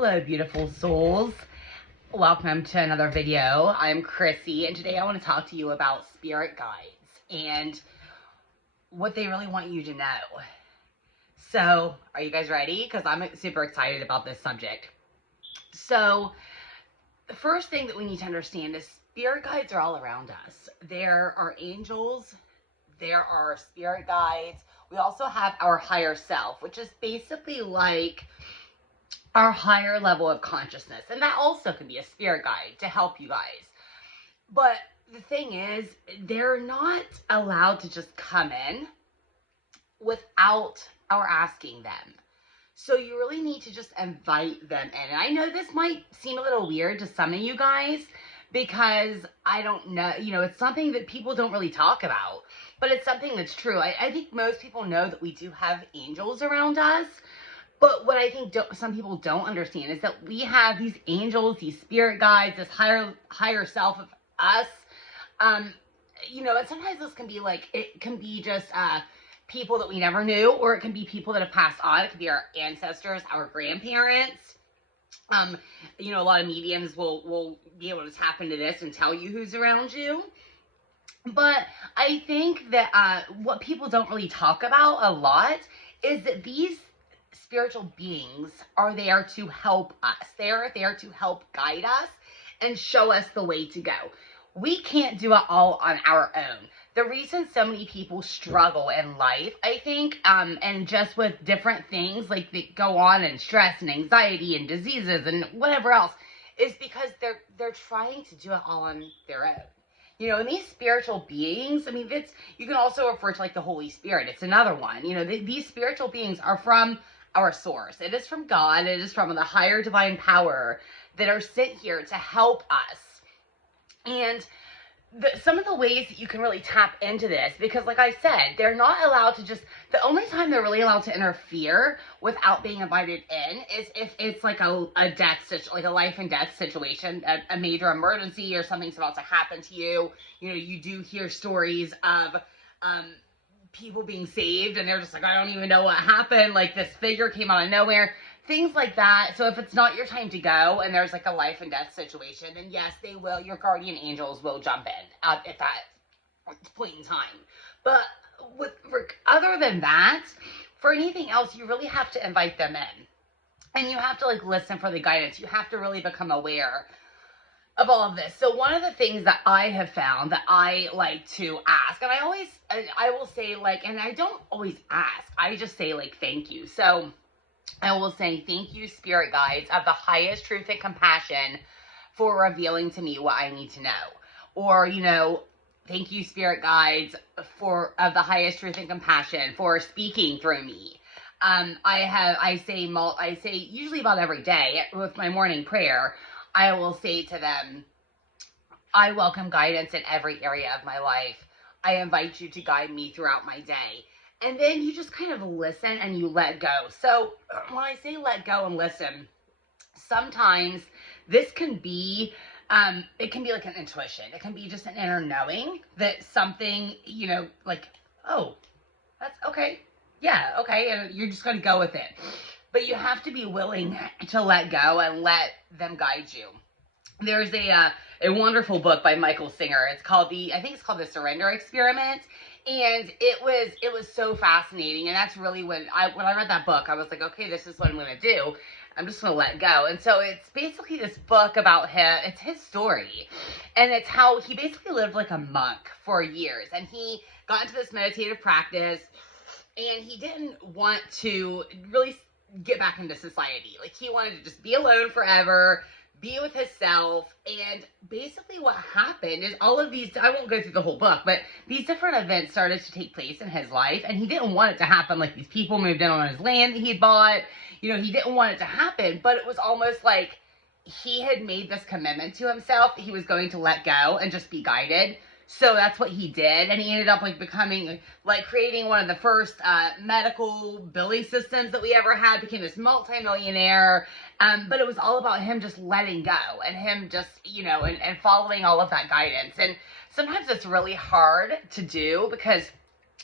Hello, beautiful souls. Welcome to another video. I'm Chrissy, and today I want to talk to you about spirit guides and what they really want you to know. So, are you guys ready? Because I'm super excited about this subject. So, the first thing that we need to understand is spirit guides are all around us. There are angels, there are spirit guides. We also have our higher self, which is basically like our higher level of consciousness. And that also can be a spirit guide to help you guys. But the thing is, they're not allowed to just come in without our asking them. So you really need to just invite them in. And I know this might seem a little weird to some of you guys because I don't know, it's something that people don't really talk about, but it's something that's true. I think most people know that we do have angels around us. But what I think some people don't understand is that we have these angels, these spirit guides, this higher self of us. And sometimes this can be like, it can be just people that we never knew, or it can be people that have passed on. It could be our ancestors, our grandparents. A lot of mediums will be able to tap into this and tell you who's around you. But I think that what people don't really talk about a lot is that these spiritual beings are there to help us. They're there to help guide us and show us the way to go. We can't do it all on our own. The reason so many people struggle in life, I think, and just with different things like that go on, and stress and anxiety and diseases and whatever else, is because they're trying to do it all on their own. And these spiritual beings, you can also refer to like the Holy Spirit. It's another one. These spiritual beings are from our source. It is from God. It is from the higher divine power that are sent here to help us. And some of the ways that you can really tap into this, because like I said, they're not allowed to the only time they're really allowed to interfere without being invited in is if it's like a life and death situation, a major emergency, or something's about to happen to you. You do hear stories of people being saved and they're just like, I don't even know what happened. Like this figure came out of nowhere, things like that. So if it's not your time to go and there's like a life and death situation, then yes, they will, your guardian angels will jump in at that point in time. But other than that, for anything else, you really have to invite them in, and you have to like listen for the guidance. You have to really become aware of all of this. So one of the things that I have found that I like to ask, and I will say like, and I don't always ask, I just say like, thank you. So I will say, thank you, spirit guides of the highest truth and compassion, for revealing to me what I need to know. Or, thank you, spirit guides of the highest truth and compassion, for speaking through me. I say usually about every day with my morning prayer, I will say to them, I welcome guidance in every area of my life. I invite you to guide me throughout my day. And then you just kind of listen and you let go. So when I say let go and listen, sometimes this can be, it can be like an intuition. It can be just an inner knowing that something, like, oh, that's okay. Yeah, okay. And you're just going to go with it. But you have to be willing to let go and let them guide you. There's a wonderful book by Michael Singer. I think it's called The Surrender Experiment. And it was so fascinating. And that's really when I read that book, I was like, okay, this is what I'm going to do. I'm just going to let go. And so it's basically this book about him. It's his story. And it's how he basically lived like a monk for years. And he got into this meditative practice. And he didn't want to really get back into society. Like, he wanted to just be alone forever, be with himself. And basically what happened is all of these, I won't go through the whole book, but these different events started to take place in his life, and he didn't want it to happen. Like, these people moved in on his land that he had bought. He didn't want it to happen, but it was almost like he had made this commitment to himself that he was going to let go and just be guided. So that's what he did, and he ended up creating one of the first medical billing systems that we ever had, became this multimillionaire, but it was all about him just letting go, and him just, and following all of that guidance. And sometimes it's really hard to do, because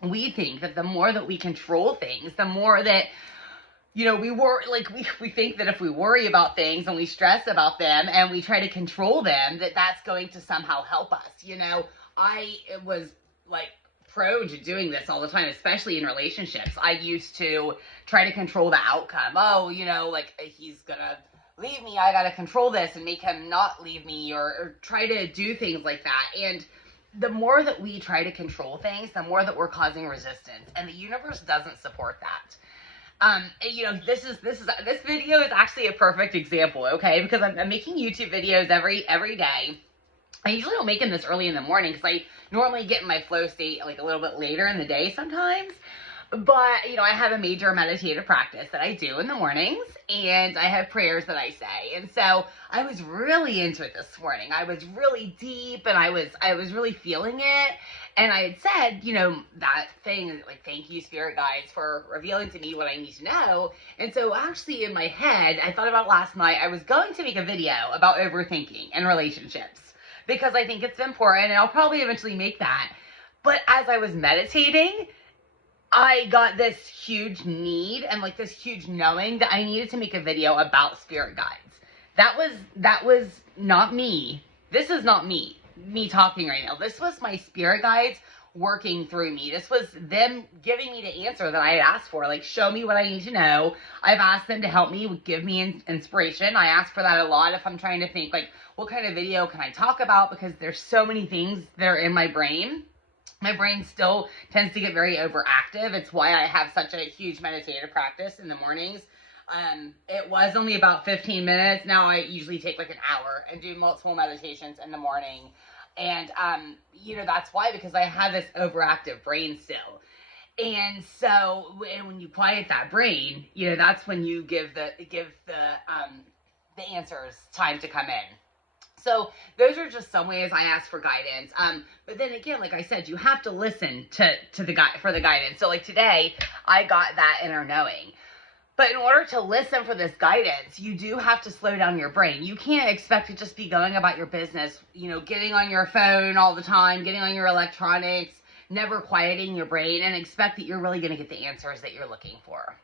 we think that the more that we control things, the more that we think that if we worry about things and we stress about them and we try to control them, that that's going to somehow help us. I was like prone to doing this all the time, especially in relationships. I used to try to control the outcome. Oh, like he's gonna leave me. I gotta control this and make him not leave me, or try to do things like that. And the more that we try to control things, the more that we're causing resistance, and the universe doesn't support that. This video is actually a perfect example, okay? Because I'm making YouTube videos every day. I usually don't make them this early in the morning because I normally get in my flow state like a little bit later in the day sometimes. But, I have a major meditative practice that I do in the mornings, and I have prayers that I say. And so I was really into it this morning. I was really deep, and I was really feeling it. And I had said, that thing, like, thank you, spirit guides, for revealing to me what I need to know. And so actually in my head, I thought about last night, I was going to make a video about overthinking and relationships because I think it's important, and I'll probably eventually make that. But as I was meditating, I got this huge need and like this huge knowing that I needed to make a video about spirit guides. That was not me. This is not me talking right now. This was my spirit guides working through me. This was them giving me the answer that I had asked for. Like, show me what I need to know. I've asked them to help me, give me inspiration. I ask for that a lot if I'm trying to think, like, what kind of video can I talk about? Because there's so many things that are in my brain. My brain still tends to get very overactive. It's why I have such a huge meditative practice in the mornings. It was only about 15 minutes. Now I usually take like an hour and do multiple meditations in the morning. And, that's why, because I have this overactive brain still. And so when you quiet that brain, that's when you give the answers time to come in. So those are just some ways I ask for guidance. But then again, like I said, you have to listen to the guidance. So like today, I got that inner knowing. But in order to listen for this guidance, you do have to slow down your brain. You can't expect to just be going about your business, getting on your phone all the time, getting on your electronics, never quieting your brain, and expect that you're really going to get the answers that you're looking for.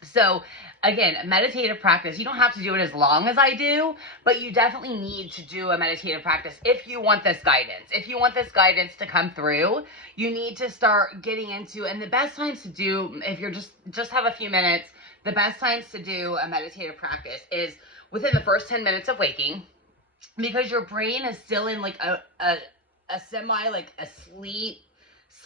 So again, meditative practice, you don't have to do it as long as I do, but you definitely need to do a meditative practice if you want this guidance. If you want this guidance to come through, you need to start getting into, and the best times to do, if you're just have a few minutes, the best times to do a meditative practice is within the first 10 minutes of waking, because your brain is still in like a semi, like a sleep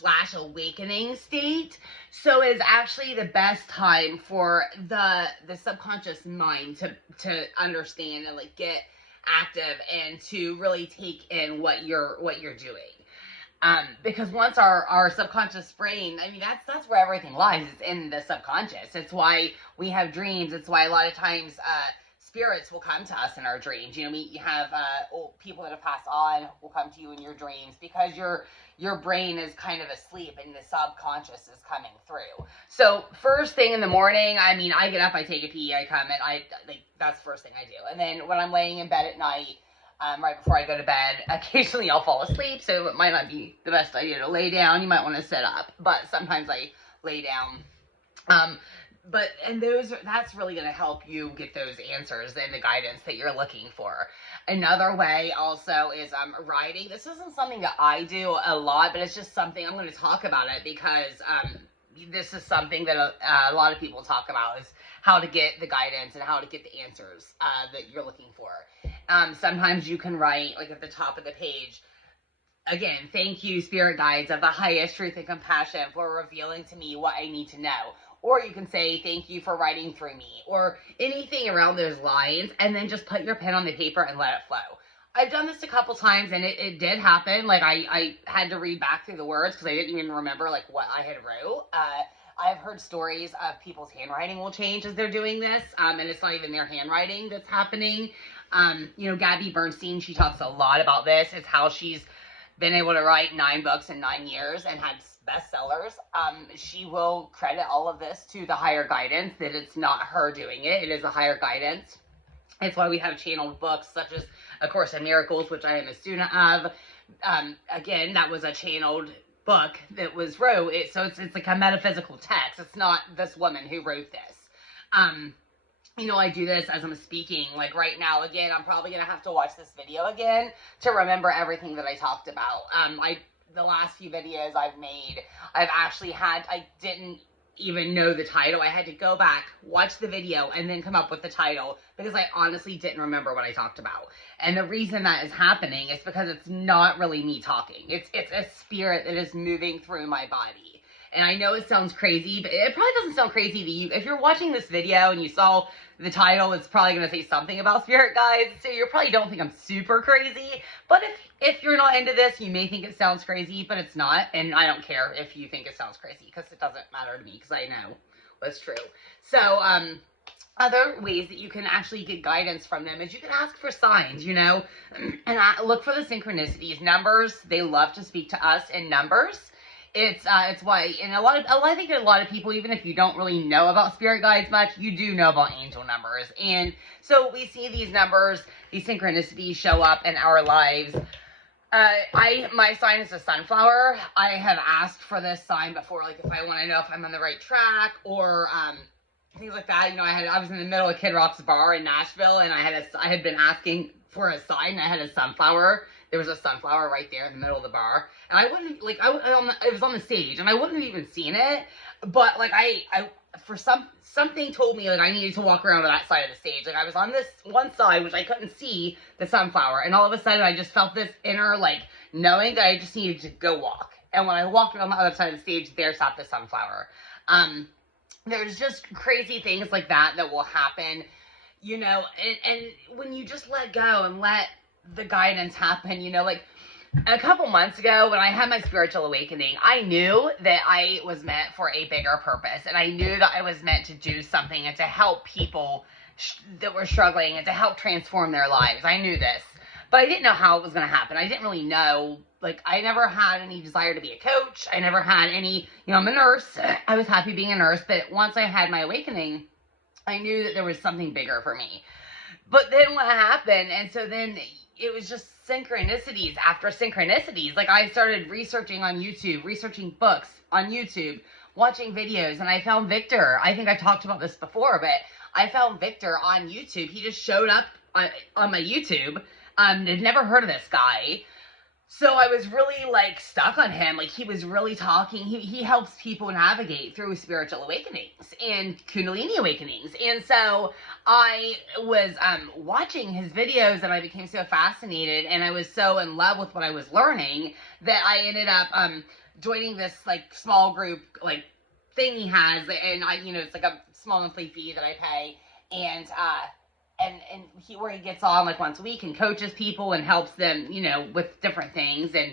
/ awakening state. So it's actually the best time for the subconscious mind to understand and like get active and to really take in what you're doing. Because once our subconscious brain, I mean, that's where everything lies. It's in the subconscious. It's why we have dreams. It's why a lot of times spirits will come to us in our dreams. You have old people that have passed on will come to you in your dreams, because your brain is kind of asleep and the subconscious is coming through. So first thing in the morning, I mean, I get up, I take a pee, I come, and that's the first thing I do. And then when I'm laying in bed at night, right before I go to bed, occasionally I'll fall asleep, so it might not be the best idea to lay down. You might want to sit up, but sometimes I lay down. That's really going to help you get those answers and the guidance that you're looking for. Another way also is writing. This isn't something that I do a lot, but it's just something I'm going to talk about it because this is something that a lot of people talk about, is how to get the guidance and how to get the answers that you're looking for. Sometimes you can write like at the top of the page, again, thank you, spirit guides of the highest truth and compassion, for revealing to me what I need to know. Or you can say, thank you for writing through me, or anything around those lines, and then just put your pen on the paper and let it flow. I've done this a couple times, and it did happen. Like, I had to read back through the words because I didn't even remember, like, what I had wrote. I've heard stories of people's handwriting will change as they're doing this, and it's not even their handwriting that's happening. Gabby Bernstein, she talks a lot about this. It's how she's been able to write 9 books in 9 years and had bestsellers. She will credit all of this to the higher guidance, that it's not her doing it. It is a higher guidance. It's why we have channeled books such as A Course in Miracles, which I am a student of. Again, that was a channeled book that was wrote. So it's like a metaphysical text. It's not this woman who wrote this. You know, I do this as I'm speaking. Like right now, again, I'm probably going to have to watch this video again to remember everything that I talked about. The last few videos I've made, I didn't even know the title. I had to go back, watch the video, and then come up with the title because I honestly didn't remember what I talked about. And the reason that is happening is because it's not really me talking. It's a spirit that is moving through my body. And I know it sounds crazy, but it probably doesn't sound crazy to you. If you're watching this video and you saw the title, it's probably going to say something about spirit guides, so you probably don't think I'm super crazy. But if you're not into this, you may think it sounds crazy, but it's not. And I don't care if you think it sounds crazy, because it doesn't matter to me, because I know what's true. So, other ways that you can actually get guidance from them is you can ask for signs, you know, and look for the synchronicities. Numbers, they love to speak to us in numbers. It's why, and I think a lot of people, even if you don't really know about spirit guides much, you do know about angel numbers. And so we see these numbers, these synchronicities show up in our lives. My sign is a sunflower. I have asked for this sign before, like if I want to know if I'm on the right track or, things like that. You know, I was in the middle of Kid Rock's bar in Nashville, and I had been asking for a sign. I had a sunflower. There was a sunflower right there in the middle of the bar. And I wouldn't, like, it was on the stage, and I wouldn't have even seen it. But, like, something told me, like, I needed to walk around to that side of the stage. Like, I was on this one side, which I couldn't see the sunflower. And all of a sudden, I just felt this inner, like, knowing that I just needed to go walk. And when I walked on the other side of the stage, there sat the sunflower. There's just crazy things like that will happen, you know, and when you just let go and let the guidance happen, you know, like a couple months ago when I had my spiritual awakening, I knew that I was meant for a bigger purpose, and I knew that I was meant to do something and to help people that were struggling and to help transform their lives. I knew this, but I didn't know how it was going to happen. I didn't really know. Like, I never had any desire to be a coach. I never had any, you know, I'm a nurse. I was happy being a nurse. But once I had my awakening, I knew that there was something bigger for me. But then what happened? And so then it was just synchronicities after synchronicities. Like, I started researching on YouTube, researching books on YouTube, watching videos. And I found Victor. I think I talked about this before, but I found Victor on YouTube. He just showed up on my YouTube. I'd never heard of this guy. So I was really, like, stuck on him. Like, he was really talking. He helps people navigate through spiritual awakenings and Kundalini awakenings. And so I was watching his videos, and I became so fascinated, and I was so in love with what I was learning that I ended up joining this, like, small group, like, thing he has. And, you know, it's like a small monthly fee that I pay. And where he gets on like once a week and coaches people and helps them, you know, with different things and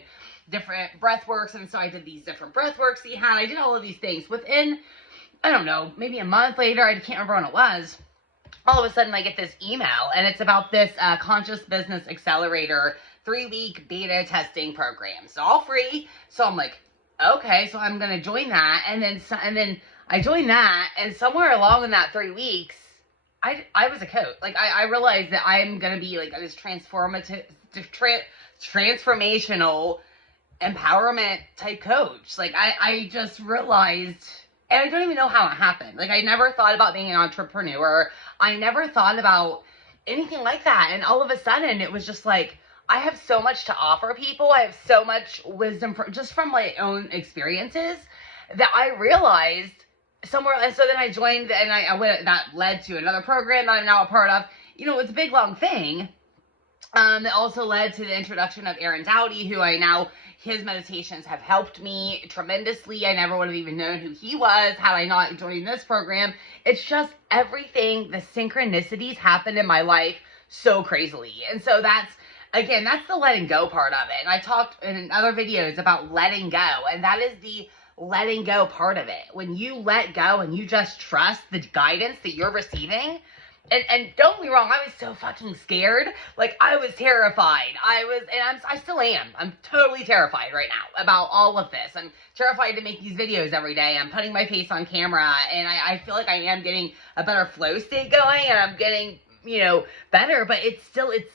different breath works. And so I did these different breath works he had. I did all of these things within, I don't know, maybe a month later. I can't remember when it was. All of a sudden I get this email, and it's about this Conscious Business Accelerator 3-week beta testing program. It's all free. So I'm like, okay, so I'm going to join that. And then I joined that, and somewhere along in that 3 weeks, I was a coach. Like, I realized that I'm going to be like this transformational empowerment type coach. Like, I just realized, and I don't even know how it happened. Like, I never thought about being an entrepreneur. I never thought about anything like that. And all of a sudden it was just like, I have so much to offer people. I have so much wisdom just from my own experiences that I realized somewhere. And so then I joined, and I went, that led to another program that I'm now a part of. You know, it's a big long thing. It also led to the introduction of Aaron Dowdy, who his meditations have helped me tremendously. I never would have even known who he was had I not joined this program. It's just everything, the synchronicities happened in my life so crazily. And so that's the letting go part of it. And I talked in other videos about letting go, and that is the letting go part of it. When you let go and you just trust the guidance that you're receiving. And don't get me wrong, I was so fucking scared. Like, I was terrified. I still am. I'm totally terrified right now about all of this. I'm terrified to make these videos every day. I'm putting my face on camera, and I feel like I am getting a better flow state going, and I'm getting, you know, better, but it's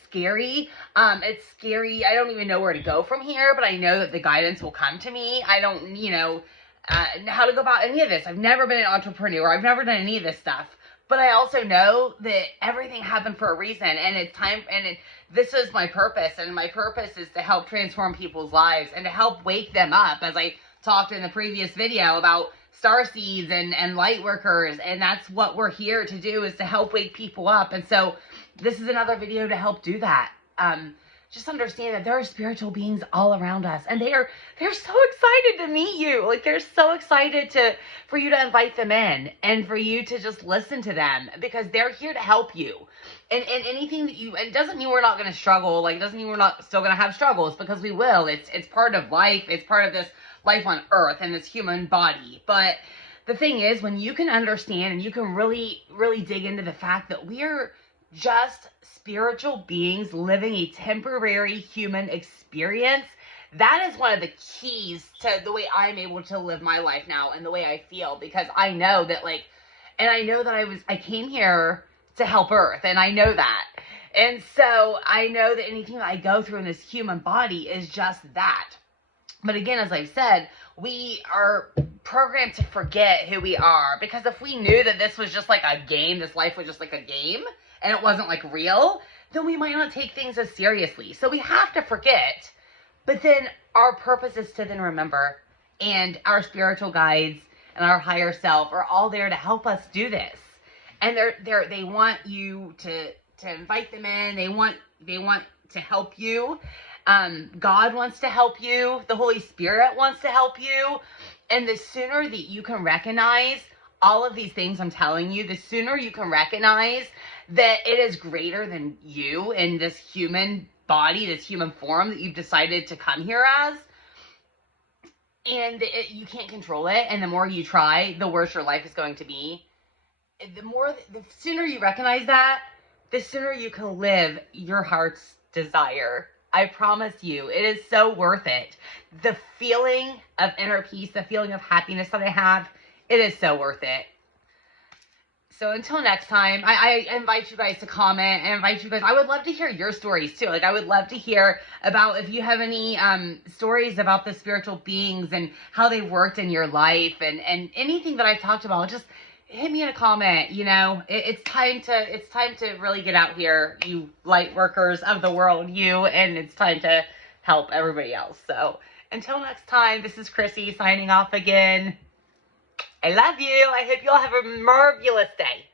scary. It's scary. I don't even know where to go from here, but I know that the guidance will come to me. I don't, you know, how to go about any of this. I've never been an entrepreneur. I've never done any of this stuff. But I also know that everything happened for a reason, and it's time, and this is my purpose, and my purpose is to help transform people's lives and to help wake them up, as I talked in the previous video about star seeds and light workers, and that's what we're here to do, is to help wake people up. And so this is another video to help do that. Just understand that there are spiritual beings all around us, and they're so excited to meet you. Like, they're so excited for you to invite them in and for you to just listen to them, because they're here to help you. And anything that it doesn't mean we're not going to struggle. Like, it doesn't mean we're not still going to have struggles, because we will. It's part of life. It's part of this life on earth and this human body. But the thing is, when you can understand and you can really, really dig into the fact that we're just spiritual beings living a temporary human experience, that is one of the keys to the way I'm able to live my life now and the way I feel, because I know that, like, and I know that I came here to help Earth, and I know that. And so I know that anything that I go through in this human body is just that. But again, as I've said, we are programmed to forget who we are, because if we knew that this was just like a game, this life was just like a game, and it wasn't like real, then we might not take things as seriously. So we have to forget, but then our purpose is to then remember, and our spiritual guides and our higher self are all there to help us do this. And they want you to invite them in. They want to help you. God wants to help you. The Holy Spirit wants to help you. And the sooner that you can recognize all of these things I'm telling you, the sooner you can recognize that it is greater than you in this human body, this human form that you've decided to come here as, and you can't control it, and the more you try, the worse your life is going to be. The sooner you recognize that, the sooner you can live your heart's desire. I promise you, it is so worth it. The feeling of inner peace, the feeling of happiness that I have, it is so worth it. So until next time, I invite you guys to comment. I invite you guys, I would love to hear your stories too. Like, I would love to hear about if you have any stories about the spiritual beings and how they worked in your life, and anything that I've talked about. Just hit me in a comment. You know, it's time to really get out here, you light workers of the world, and it's time to help everybody else. So until next time, this is Chrissy signing off again. I love you. I hope you all have a marvelous day.